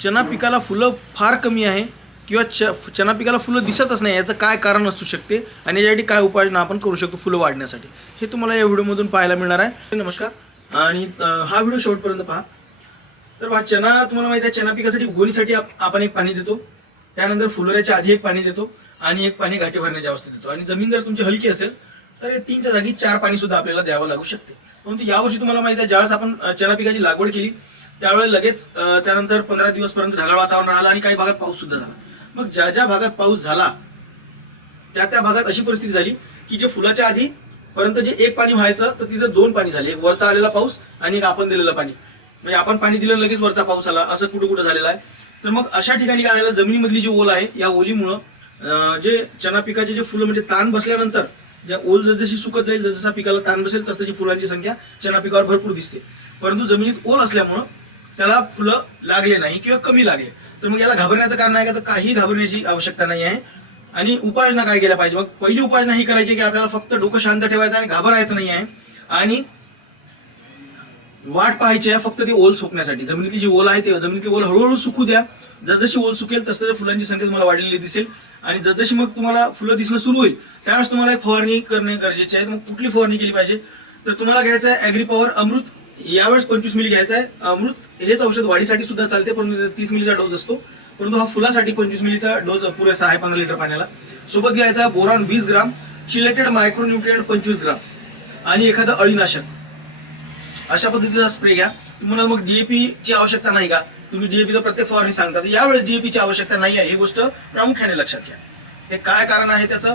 चना पिकाला फुलं फार कमी आहे किंवा च चना पिकाला फुलं दिसतच नाही याचं काय कारण असू शकते आणि यासाठी काय उपाययोजना आपण करू शकतो फुलं वाढण्यासाठी. हे तुम्हाला या व्हिडिओमधून पाहायला मिळणार आहे. नमस्कार. आणि हा व्हिडिओ शेवटपर्यंत पहा. तर पहा चना तुम्हाला माहिती आहे चना पिकासाठी उगवणीसाठी आपण एक पाणी देतो. त्यानंतर फुलोऱ्याच्या आधी एक पाणी देतो आणि एक पाणी घाटी भरण्याच्या अवस्थेत देतो. आणि जमीन जर तुमची हलकी असेल तर हे तीनच्या जागी चार पाणी सुद्धा आपल्याला द्यावं लागू शकते. परंतु यावर्षी तुम्हाला माहिती आहे ज्यावेळेस आपण चना पिकाची लागवड केली त्यावेळेस लगेच त्यानंतर पंधरा दिवसपर्यंत ढगाळ वातावरण राहिलं आणि काही भागात पाऊस सुद्धा झाला. मग ज्या ज्या भागात पाऊस झाला त्या त्या भागात अशी परिस्थिती झाली की जे फुलाच्या आधी पर्यंत जे एक पाणी व्हायचं तर तिथं दोन पाणी झाले. एक वरचा आलेला पाऊस आणि एक आपण दिलेलं पाणी. म्हणजे आपण पाणी दिलं लगेच वरचा पाऊस आला. असं कुठं कुठं झालेलं आहे. तर मग अशा ठिकाणी काय झालं? जमिनीमधली जी ओल आहे या ओलीमुळं जे चना पिकाचे जे फुलं म्हणजे ताण बसल्यानंतर ज्या ओल जसजशी सुकत जाईल जसजसा पिकाला ताण बसेल तस त्याची फुलांची संख्या चना पिकावर भरपूर दिसते. परंतु जमिनीत ओल असल्यामुळं त्याला फुलं लागले नाही किंवा कमी लागले. तर मग याला घाबरण्याचं कारण आहे का? तर काही घाबरण्याची आवश्यकता नाही आहे. आणि उपाययोजना काय केल्या पाहिजे? मग पहिली उपाययोजना ही करायची की आपल्याला फक्त डोकं शांत ठेवायचं आणि घाबरायचं नाही आहे. आणि वाट पाहायची आहे फक्त ती ओल सुकण्यासाठी. जमिनीतली जी ओल आहे ते जमिनीतली ओल हळूहळू सुकू द्या. जसजशी ओल सुकेल तसं फुलांची संख्या तुम्हाला वाढलेली दिसेल. आणि जसजशी मग तुम्हाला फुलं दिसणं सुरू होईल त्यावेळेस तुम्हाला एक फवारणी करणे गरजेचे आहे. मग कुठली फवारणी केली पाहिजे? तर तुम्हाला घ्यायचं आहे ॲग्री पॉवर अमृत यावेळेस पंचवीस मिली घ्यायचा आहे. अमृत हेच औषध वाढीसाठी सुद्धा चालते पण तीस मिलीचा डोस असतो. परंतु हा फुलासाठी पंचवीस मिलीचा डोस पुरेसा आहे पंधरा लिटर पाण्याला. सोबत घ्यायचा बोरॉन वीस ग्राम चिलेटेड मायक्रोन्युट्रिएंट पंचवीस ग्राम आणि एखादं अळीनाशक. अशा पद्धतीचा स्प्रे घ्या. तुम्हाला मग डीएपी ची आवश्यकता नाही का? तुम्ही डीएपीचा प्रत्येक फवारणी सांगता. यावेळेस डीएपी ची आवश्यकता नाही आहे. ही गोष्ट प्रामुख्याने लक्षात घ्या. हे काय कारण आहे त्याचं?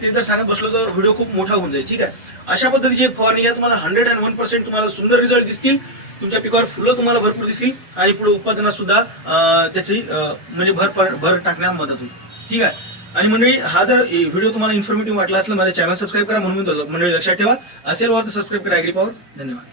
ते जर सांगत बसलो तर व्हिडिओ खूप मोठा होऊन जाईल ठीक आहे? अशा पद्धतीची एक फवारणी घ्या तुम्हाला हंड्रेड अँड वन पर्सेंट तुम्हाला सुंदर रिझल्ट दिसतील. तुमच्या पिकावर फुलं तुम्हाला भरपूर दिसतील आणि पुढे उत्पादनात सुद्धा त्याची म्हणजे भर भर टाकण्यात मदत होईल ठीक आहे? आणि मंडळी हा जर व्हिडिओ तुम्हाला इन्फॉर्मेटिव्ह वाटला असला माझ्या चॅनल सबस्क्राईब करा म्हणून मंडळी लक्षात ठेवा. असेल वर तर सबस्क्राईब करा ॲग्री पॉवर धन्यवाद.